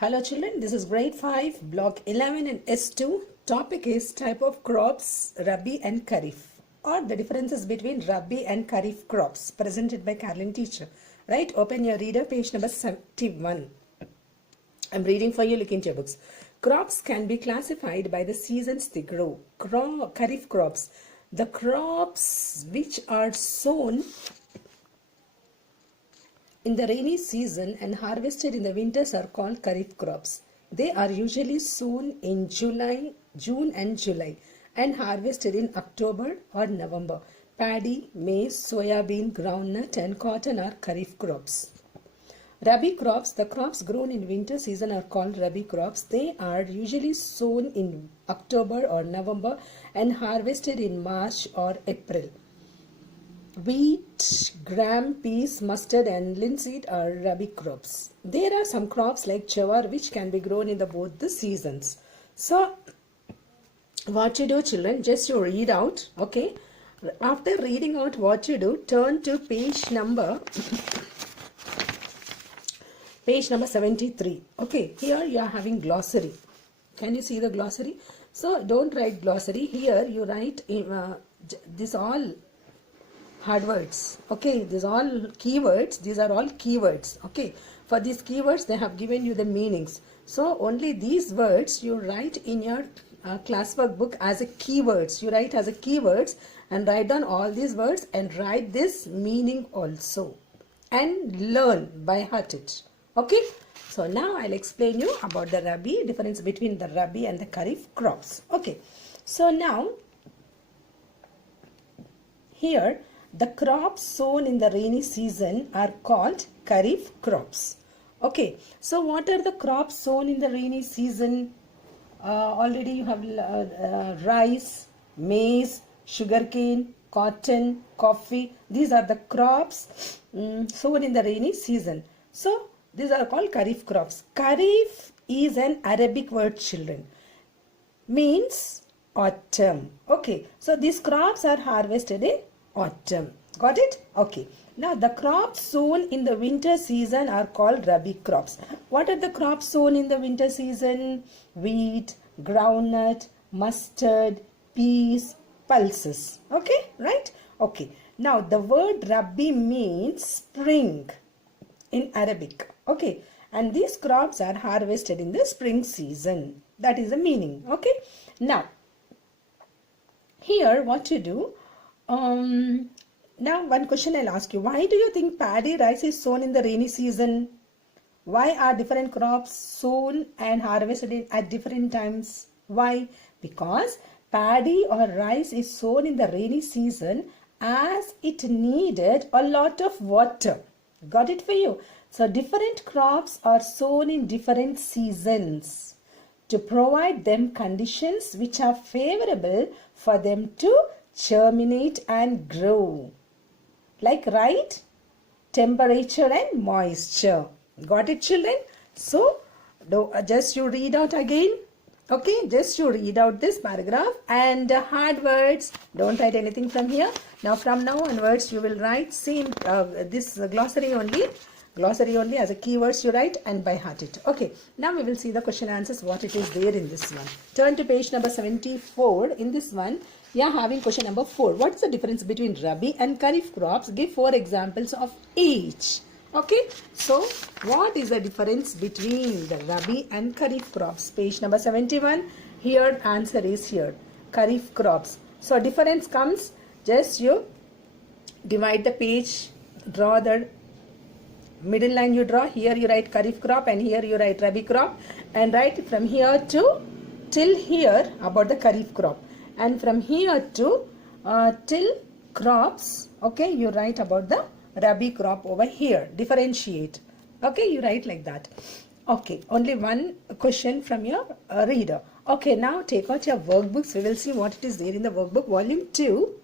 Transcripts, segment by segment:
Hello children, this is grade 5, block 11 and S2. Topic is type of crops, Rabi and Kharif, or the differences between Rabi and Kharif crops, presented by Caroline teacher. Right, open your reader, page number 71. I'm reading for you, look into your books. Crops can be classified by the seasons they grow. Kharif crops, the crops which are sown in the rainy season and harvested in the winters are called Kharif crops. They are usually sown in June and July and harvested in October or November. Paddy, maize, soya bean, groundnut and cotton are Kharif crops. Rabi crops, the crops grown in winter season are called Rabi crops. They are usually sown in October or November and harvested in March or April. Wheat, gram, peas, mustard and linseed are Rabi crops. There are some crops like jawar which can be grown in both the seasons. So, what you do children, just you read out, okay? After reading out what you do, turn to page number 73. Okay, here you are having glossary. Can you see the glossary? So, don't write glossary. Here you write this all hard words. Okay, these all keywords. These are all keywords. Okay, for these keywords they have given you the meanings. So only these words you write in your classwork book as a keywords. You write as a keywords and write down all these words and write this meaning also and learn by heart it. Okay, so now I'll explain you about the Rabi, difference between the Rabi and the Kharif crops. Okay, so now here the crops sown in the rainy season are called Kharif crops. Okay, so what are the crops sown in the rainy season? Already you have rice, maize, sugarcane, cotton, coffee. These are the crops sown in the rainy season. So these are called Kharif crops. Kharif is an Arabic word, children. Means autumn. Okay, so these crops are harvested in autumn. Got it? Okay. Now the crops sown in the winter season are called Rabi crops. What are the crops sown in the winter season? Wheat, groundnut, mustard, peas, pulses. Okay, right? Okay. Now the word Rabi means spring in Arabic. Okay. And these crops are harvested in the spring season. That is the meaning. Okay. Now, here what you do, now one question I'll ask you. Why do you think paddy rice is sown in the rainy season? Why are different crops sown and harvested at different times? Why? Because paddy or rice is sown in the rainy season as it needed a lot of water. Got it for you? So different crops are sown in different seasons to provide them conditions which are favorable for them to germinate and grow. Like, right? Temperature and moisture. Got it, children? So, just you read out again. Okay, just you read out this paragraph and hard words. Don't write anything from here. Now, from now onwards, you will write same this glossary only. Glossary only as a keywords you write and by heart it. Okay, now we will see the question answers what it is there in this one. Turn to page number 74. In this one, you are having question number 4. What is the difference between Rabi and Kharif crops? Give 4 examples of each. Okay, so what is the difference between the Rabi and Kharif crops? Page number 71. Here answer is here. Kharif crops. So difference comes, just you divide the page, draw the middle line you draw. Here you write Kharif crop and here you write Rabi crop, and write from here to till here about the Kharif crop, and from here to till crops, okay, you write about the Rabi crop over here. Differentiate. Okay, you write like that. Okay, only one question from your reader. Okay, now take out your workbooks. We will see what it is there in the workbook. Volume 2,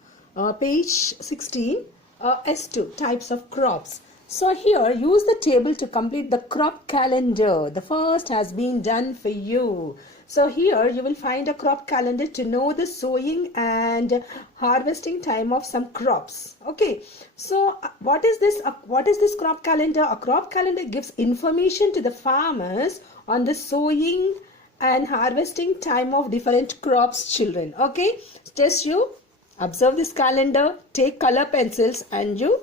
page 16, S2, types of crops. So here, use the table to complete the crop calendar. The first has been done for you. So here you will find a crop calendar to know the sowing and harvesting time of some crops. Okay. So what is this? What is this crop calendar? A crop calendar gives information to the farmers on the sowing and harvesting time of different crops, children. Okay. Just you observe this calendar, take color pencils and you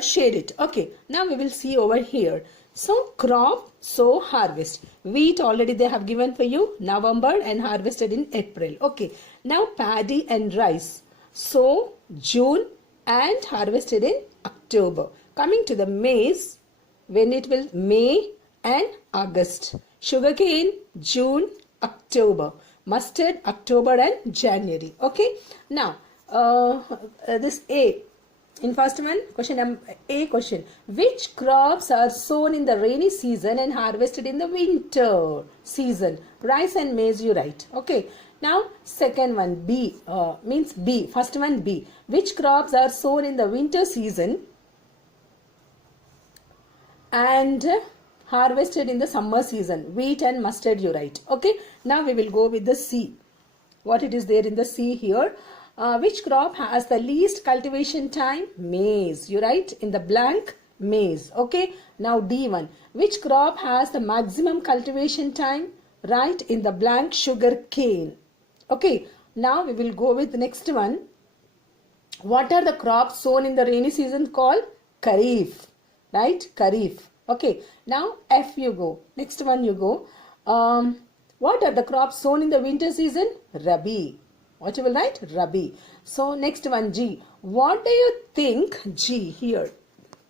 shade it. Okay, now we will see over here. So crop, sow, harvest. Wheat already they have given for you, November and harvested in April. Okay, now paddy and rice. Sow June and harvested in October. Coming to the maize, when it will May and August. Sugarcane June, October. Mustard October and January. Okay, now this A. In first one, A question. Which crops are sown in the rainy season and harvested in the winter season? Rice and maize you write. Okay. Now second one, B. Means B. First one, B. Which crops are sown in the winter season and harvested in the summer season? Wheat and mustard you write. Okay. Now we will go with the C. What it is there in the C here? Which crop has the least cultivation time? Maize. You write in the blank maize. Okay. Now D1. Which crop has the maximum cultivation time? Write in the blank sugar cane. Okay. Now we will go with the next one. What are the crops sown in the rainy season called? Kharif. Right? Kharif. Okay. Now F you go. Next one you go. What are the crops sown in the winter season? Rabi. What you will write? Rabi. So next one G. What do you think, G here?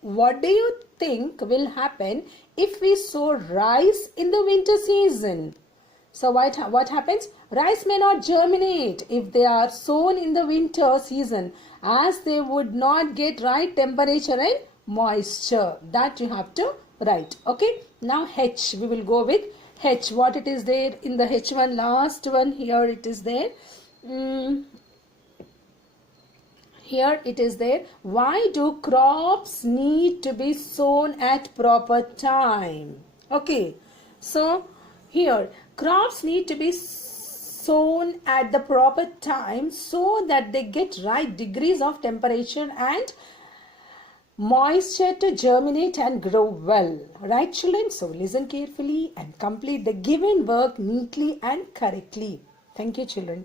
What do you think will happen if we sow rice in the winter season? So what happens? Rice may not germinate if they are sown in the winter season, as they would not get right temperature and moisture. That you have to write. Okay. Now H. We will go with H. What it is there in the H1? Last one here it is there. Here it is there. Why do crops need to be sown at proper time? Okay. So here crops need to be sown at the proper time so that they get right degrees of temperature and moisture to germinate and grow well. Right, children? So listen carefully and complete the given work neatly and correctly. Thank you, children.